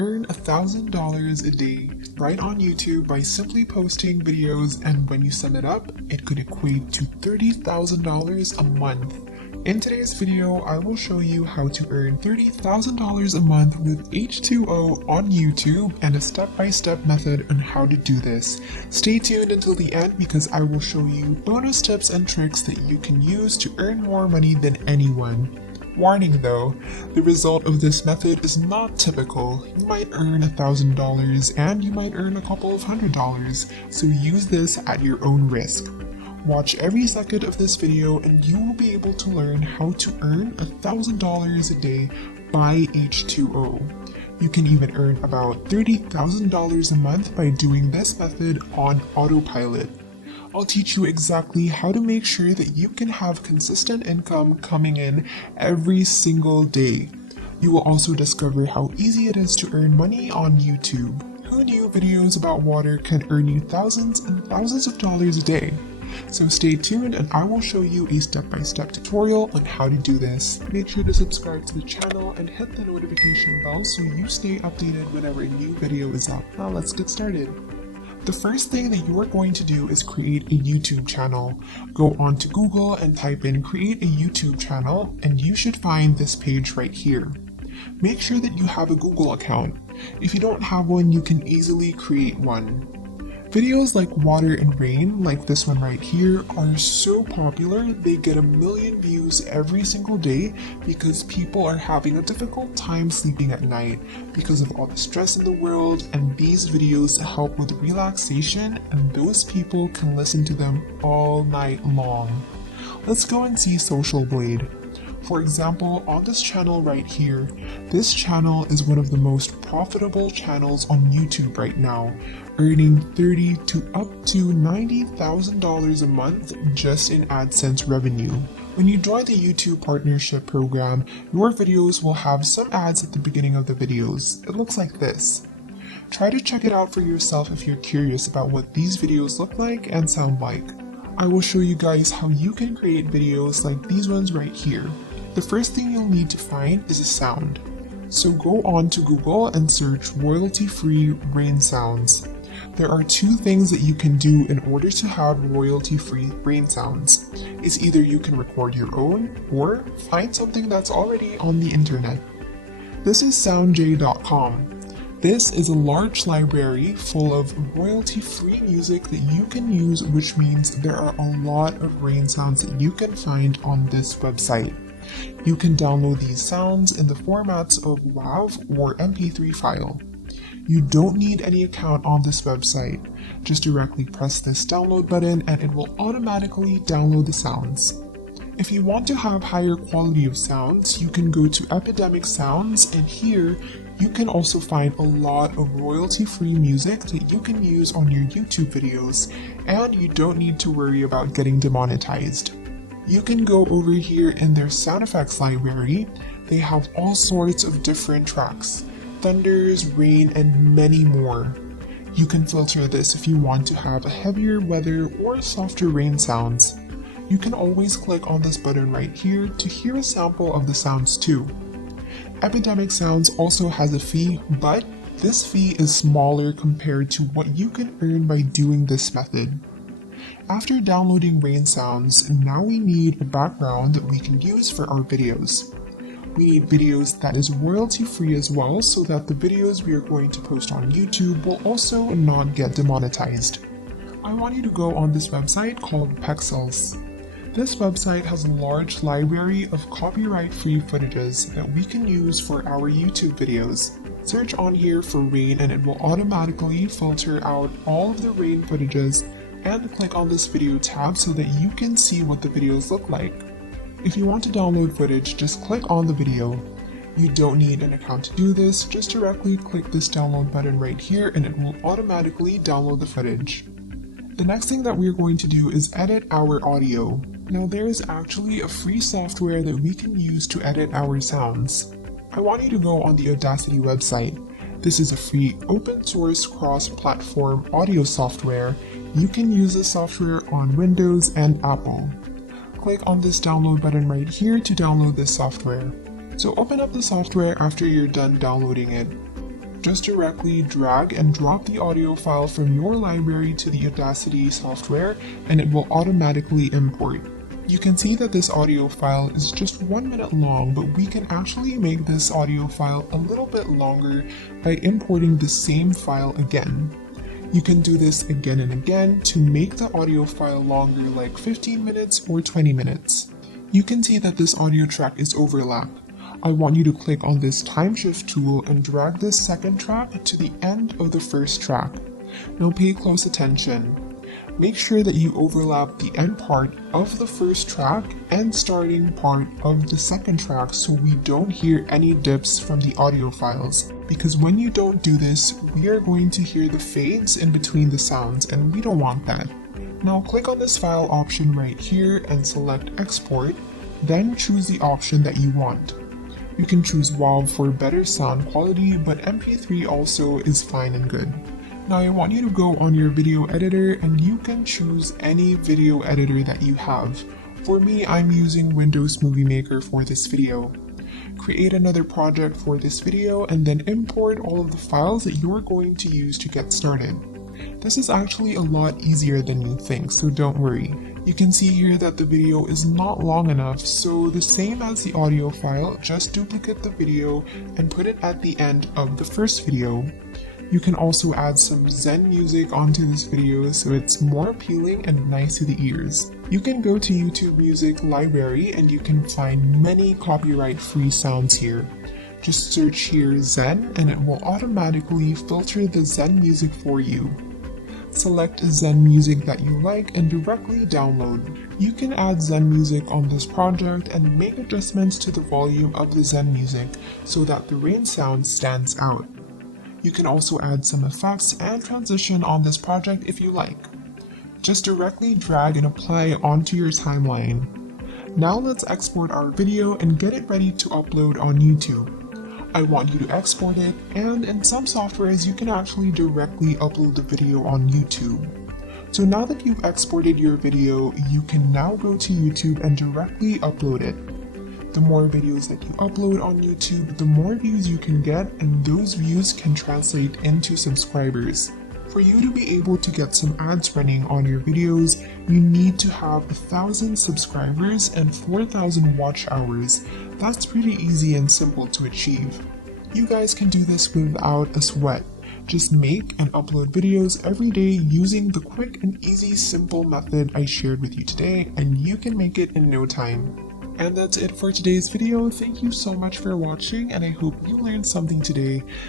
Earn $1,000 a day right on YouTube by simply posting videos, and when you sum it up, it could equate to $30,000 a month. In today's video, I will show you how to earn $30,000 a month with H2O on YouTube and a step-by-step method on how to do this. Stay tuned until the end because I will show you bonus tips and tricks that you can use to earn more money than anyone. Warning though, the result of this method is not typical. You might earn $1,000 and you might earn a couple of $100s, so use this at your own risk. Watch every second of this video and you will be able to learn how to earn $1,000 a day by H2O. You can even earn about $30,000 a month by doing this method on autopilot. I'll teach you exactly how to make sure that you can have consistent income coming in every single day. You will also discover how easy it is to earn money on YouTube. Who knew videos about water can earn you thousands and thousands of dollars a day? So stay tuned and I will show you a step-by-step tutorial on how to do this. Make sure to subscribe to the channel and hit the notification bell so you stay updated whenever a new video is up. Now let's get started. The first thing that you are going to do is create a YouTube channel. Go on to Google and type in create a YouTube channel and you should find this page right here. Make sure that you have a Google account. If you don't have one, you can easily create one. Videos like water and rain, like this one right here, are so popular. They get 1 million views every single day because people are having a difficult time sleeping at night because of all the stress in the world, and these videos help with relaxation and those people can listen to them all night long. Let's go and see Social Blade. For example, on this channel right here, this channel is one of the most profitable channels on YouTube right now, earning $30,000 to up to $90,000 a month just in AdSense revenue. When you join the YouTube Partnership Program, your videos will have some ads at the beginning of the videos. It looks like this. Try to check it out for yourself if you're curious about what these videos look like and sound like. I will show you guys how you can create videos like these ones right here. The first thing you'll need to find is a sound. So go on to Google and search royalty-free rain sounds. There are two things that you can do in order to have royalty-free rain sounds. It's either you can record your own or find something that's already on the internet. This is soundj.com. This is a large library full of royalty-free music that you can use, which means there are a lot of rain sounds that you can find on this website. You can download these sounds in the formats of WAV or MP3 file. You don't need any account on this website. Just directly press this download button and it will automatically download the sounds. If you want to have higher quality of sounds, you can go to Epidemic Sounds, and here you can also find a lot of royalty-free music that you can use on your YouTube videos, and you don't need to worry about getting demonetized. You can go over here in their sound effects library. They have all sorts of different tracks, thunders, rain, and many more. You can filter this if you want to have a heavier weather or softer rain sounds. You can always click on this button right here to hear a sample of the sounds too. Epidemic Sounds also has a fee, but this fee is smaller compared to what you can earn by doing this method. After downloading rain sounds, now we need a background that we can use for our videos. We need videos that is royalty free as well, so that the videos we are going to post on YouTube will also not get demonetized. I want you to go on this website called Pexels. This website has a large library of copyright-free footages that we can use for our YouTube videos. Search on here for rain and it will automatically filter out all of the rain footages, and click on this video tab so that you can see what the videos look like. If you want to download footage, just click on the video. You don't need an account to do this, just directly click this download button right here and it will automatically download the footage. The next thing that we're going to do is edit our audio. Now there is actually a free software that we can use to edit our sounds. I want you to go on the Audacity website. This is a free open source cross-platform audio software. You can use this software on Windows and Apple. Click on this download button right here to download this software. So open up the software after you're done downloading it. Just directly drag and drop the audio file from your library to the Audacity software and it will automatically import. You can see that this audio file is just 1 minute long, but we can actually make this audio file a little bit longer by importing the same file again. You can do this again and again to make the audio file longer, like 15 minutes or 20 minutes. You can see that this audio track is overlapped. I want you to click on this time shift tool and drag this second track to the end of the first track. Now pay close attention. Make sure that you overlap the end part of the first track and starting part of the second track so we don't hear any dips from the audio files. Because when you don't do this, we are going to hear the fades in between the sounds and we don't want that. Now click on this file option right here and select export, then choose the option that you want. You can choose WAV for better sound quality, but MP3 also is fine and good. Now I want you to go on your video editor and you can choose any video editor that you have. For me, I'm using Windows Movie Maker for this video. Create another project for this video and then import all of the files that you're going to use to get started. This is actually a lot easier than you think, so don't worry. You can see here that the video is not long enough, so the same as the audio file, just duplicate the video and put it at the end of the first video. You can also add some Zen music onto this video so it's more appealing and nice to the ears. You can go to YouTube Music Library and you can find many copyright-free sounds here. Just search here Zen and it will automatically filter the Zen music for you. Select Zen music that you like and directly download. You can add Zen music on this project and make adjustments to the volume of the Zen music so that the rain sound stands out. You can also add some effects and transition on this project if you like. Just directly drag and apply onto your timeline. Now let's export our video and get it ready to upload on YouTube. I want you to export it, and in some softwares you can actually directly upload the video on YouTube. So now that you've exported your video, you can now go to YouTube and directly upload it. The more videos that you upload on YouTube, the more views you can get, and those views can translate into subscribers. For you to be able to get some ads running on your videos, you need to have 1,000 subscribers and 4,000 watch hours. That's pretty easy and simple to achieve. You guys can do this without a sweat. Just make and upload videos every day using the quick and easy simple method I shared with you today, and you can make it in no time. And that's it for today's video. Thank you so much for watching and I hope you learned something today.